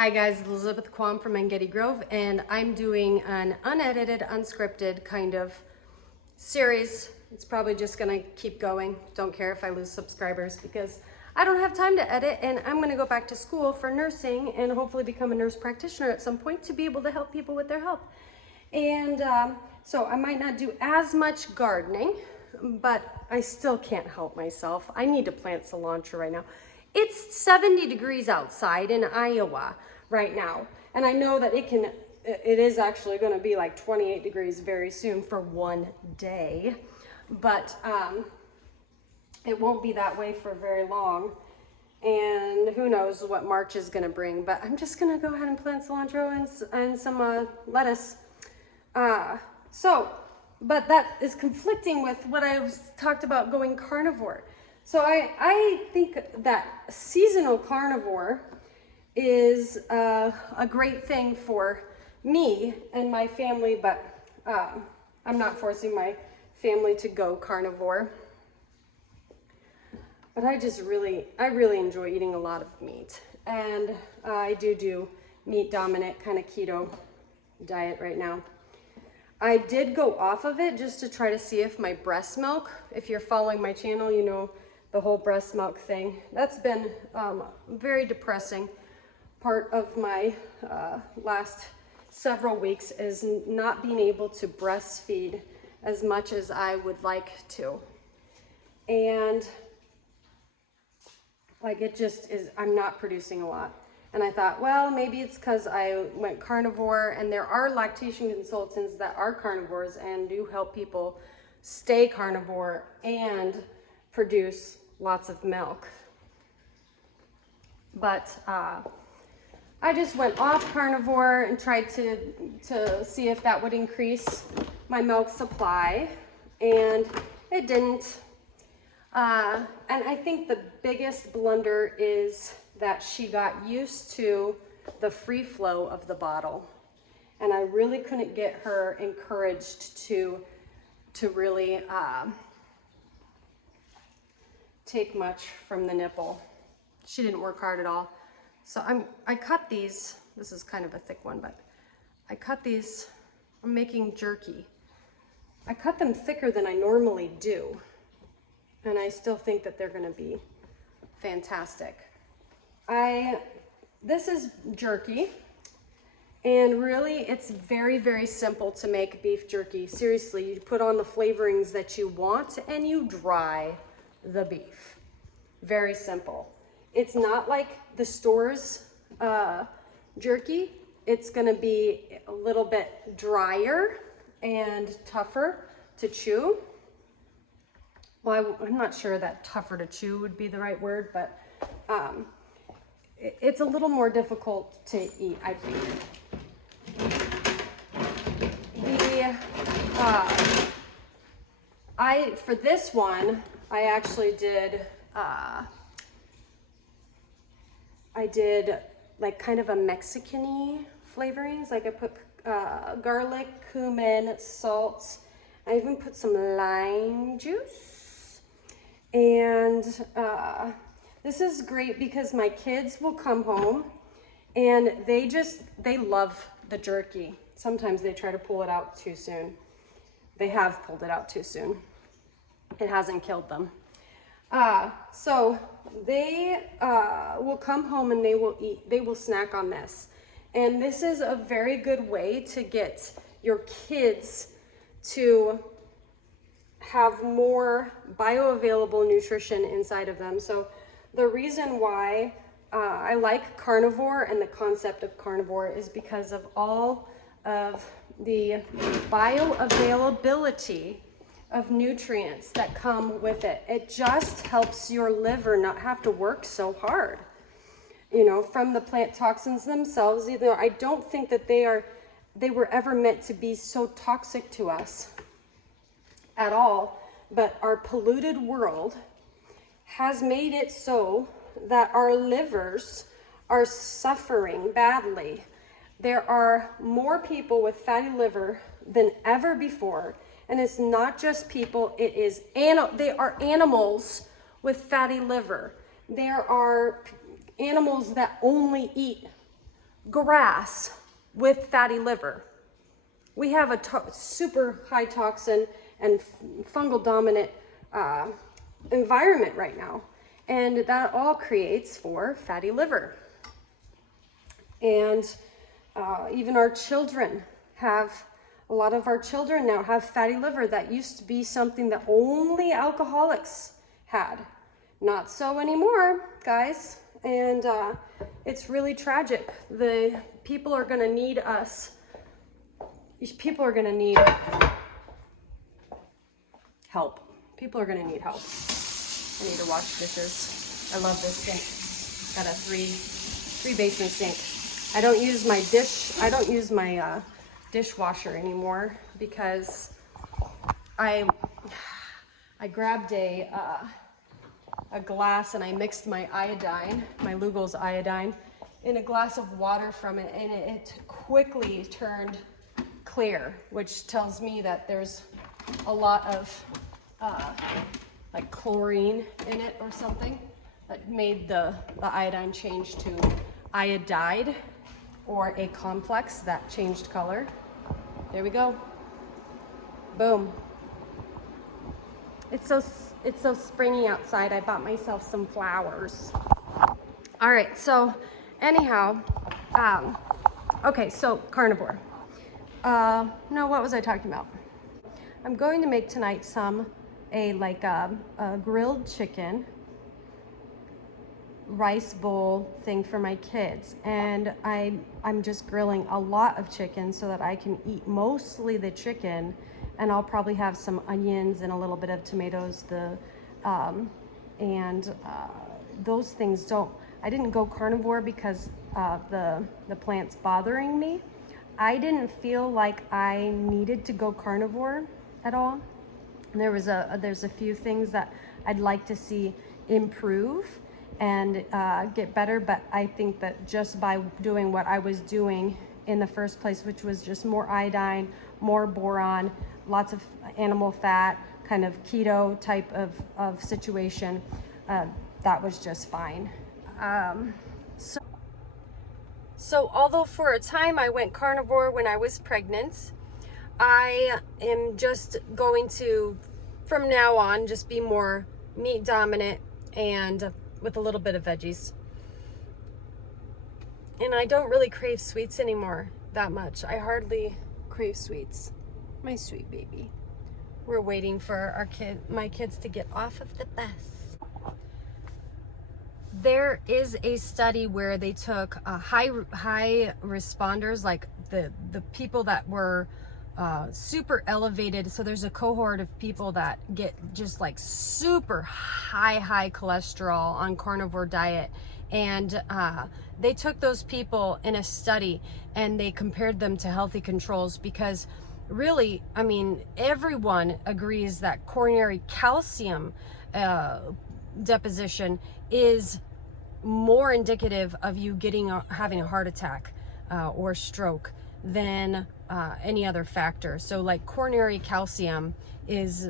Hi guys, Elizabeth Quam from Getty Grove, and I'm doing an unedited, unscripted kind of series. It's probably just gonna keep going. Don't care if I lose subscribers because I don't have time to edit, and I'm gonna go back to school for nursing and hopefully become a nurse practitioner at some point to be able to help people with their health. And so I might not do as much gardening, but I still can't help myself. I need to plant cilantro right now. It's 70 degrees outside in Iowa right now. And I know that it is actually gonna be like 28 degrees very soon for one day. But it won't be that way for very long. And who knows what March is gonna bring. But I'm just gonna go ahead and plant cilantro and some lettuce. But that is conflicting with what I talked about going carnivore. So I think that seasonal carnivore is a great thing for me and my family, but I'm not forcing my family to go carnivore. But I really enjoy eating a lot of meat. And I do meat dominant kind of keto diet right now. I did go off of it just to try to see if my breast milk, if you're following my channel, you know the whole breast milk thing. That's been a very depressing part of my last several weeks, is not being able to breastfeed as much as I would like to. And like it just is, I'm not producing a lot. And I thought, well, maybe it's because I went carnivore, and there are lactation consultants that are carnivores and do help people stay carnivore and produce lots of milk. But I just went off carnivore and tried to see if that would increase my milk supply, and it didn't. And I think the biggest blunder is that she got used to the free flow of the bottle. And I really couldn't get her encouraged to really take much from the nipple. She didn't work hard at all. So I cut these. This is kind of a thick one, but I cut these. I'm making jerky. I cut them thicker than I normally do. And I still think that they're gonna be fantastic. This is jerky, and really it's very, very simple to make beef jerky. Seriously, you put on the flavorings that you want and you dry the beef. Very simple. It's not like the store's jerky. It's gonna be a little bit drier and tougher to chew. Well, I'm not sure that tougher to chew would be the right word, but it's a little more difficult to eat, I think. For this one, I actually did, I did like kind of a Mexican-y flavorings. Like I put garlic, cumin, salt. I even put some lime juice. And this is great because my kids will come home and they love the jerky. Sometimes they try to pull it out too soon. They have pulled it out too soon. It hasn't killed them. So they will come home and they will snack on this. And this is a very good way to get your kids to have more bioavailable nutrition inside of them. So the reason why I like carnivore and the concept of carnivore is because of all of the bioavailability of nutrients that come with it. It just helps your liver not have to work so hard. You know, from the plant toxins themselves, either I don't think that they were ever meant to be so toxic to us at all, but our polluted world has made it so that our livers are suffering badly. There are more people with fatty liver than ever before, and it's not just people, they are animals with fatty liver. There are animals that only eat grass with fatty liver. We have a super high toxin and fungal dominant environment right now. And that all creates for fatty liver. And even our children a lot of our children now have fatty liver. That used to be something that only alcoholics had. Not so anymore, guys. And it's really tragic. The people are gonna need us. People are gonna need help. People are gonna need help. I need to wash dishes. I love this sink. Got a three basin sink. I don't use my dishwasher anymore because I grabbed a glass and I mixed my iodine, my Lugol's iodine, in a glass of water from it, and it quickly turned clear, which tells me that there's a lot of like chlorine in it or something that made the iodine change to iodide, or a complex that changed color. There we go. Boom. It's so springy outside. I bought myself some flowers. All right, so anyhow, okay, so carnivore. No, what was I talking about? I'm going to make tonight a grilled chicken rice bowl thing for my kids, and I'm just grilling a lot of chicken so that I can eat mostly the chicken, and I'll probably have some onions and a little bit of tomatoes. Those things I didn't go carnivore because the plant's bothering me. I didn't feel like I needed to go carnivore at all. There's a few things that I'd like to see improve and get better, but I think that just by doing what I was doing in the first place, which was just more iodine, more boron, lots of animal fat, kind of keto type of situation, that was just fine. So although for a time I went carnivore when I was pregnant, I am just going to, from now on, just be more meat dominant and with a little bit of veggies. And I don't really crave sweets anymore that much. I hardly crave sweets. My sweet baby. We're waiting for my kids to get off of the bus. There is a study where they took high responders, like the people that were super elevated. So there's a cohort of people that get just like super high cholesterol on carnivore diet, and they took those people in a study and they compared them to healthy controls, because really, I mean, everyone agrees that coronary calcium deposition is more indicative of you having a heart attack or stroke than any other factor. So like coronary calcium is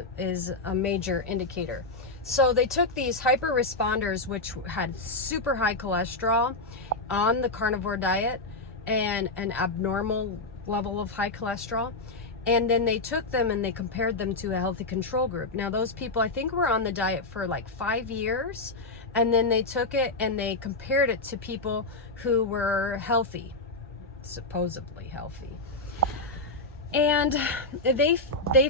a major indicator. So they took these hyper responders, which had super high cholesterol on the carnivore diet and an abnormal level of high cholesterol, and then they took them and they compared them to a healthy control group. Now those people, I think, were on the diet for like 5 years, and then they took it and they compared it to people who were healthy, supposedly healthy. And they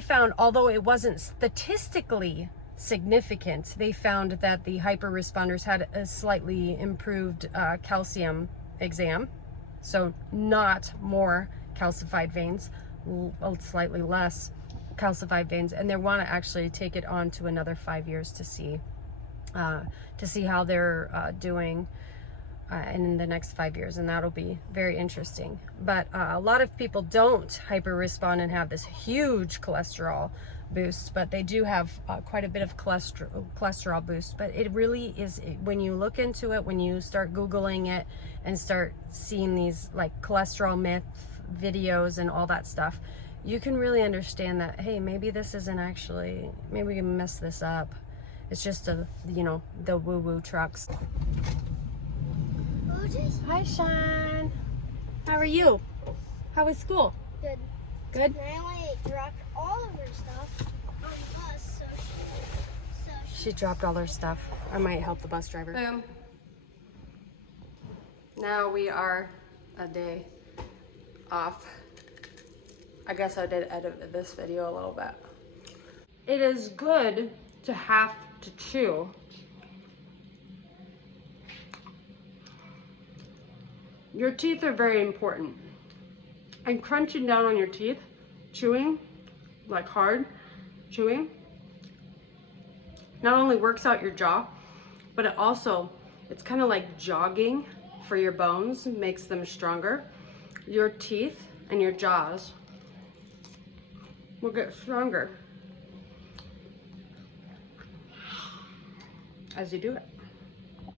found, although it wasn't statistically significant, they found that the hyper responders had a slightly improved calcium exam. So not more calcified veins, slightly less calcified veins. And they want to actually take it on to another 5 years to see how they're doing in the next 5 years, and that'll be very interesting. But a lot of people don't hyper respond and have this huge cholesterol boost, but they do have quite a bit of cholesterol boost. But it really is, when you look into it, when you start Googling it and start seeing these like cholesterol myth videos and all that stuff, you can really understand that, hey, maybe this isn't actually, maybe we can mess this up. It's just the woo-woo trucks. Hi, Sean. How are you? How was school? Good. Good? Natalie dropped all of her stuff on the bus, so She dropped all her stuff. I might help the bus driver. Boom. Now we are a day off. I guess I did edit this video a little bit. It is good to have to chew. Your teeth are very important. And crunching down on your teeth, chewing, like hard chewing, not only works out your jaw, but it also, it's kind of like jogging for your bones, makes them stronger. Your teeth and your jaws will get stronger as you do it.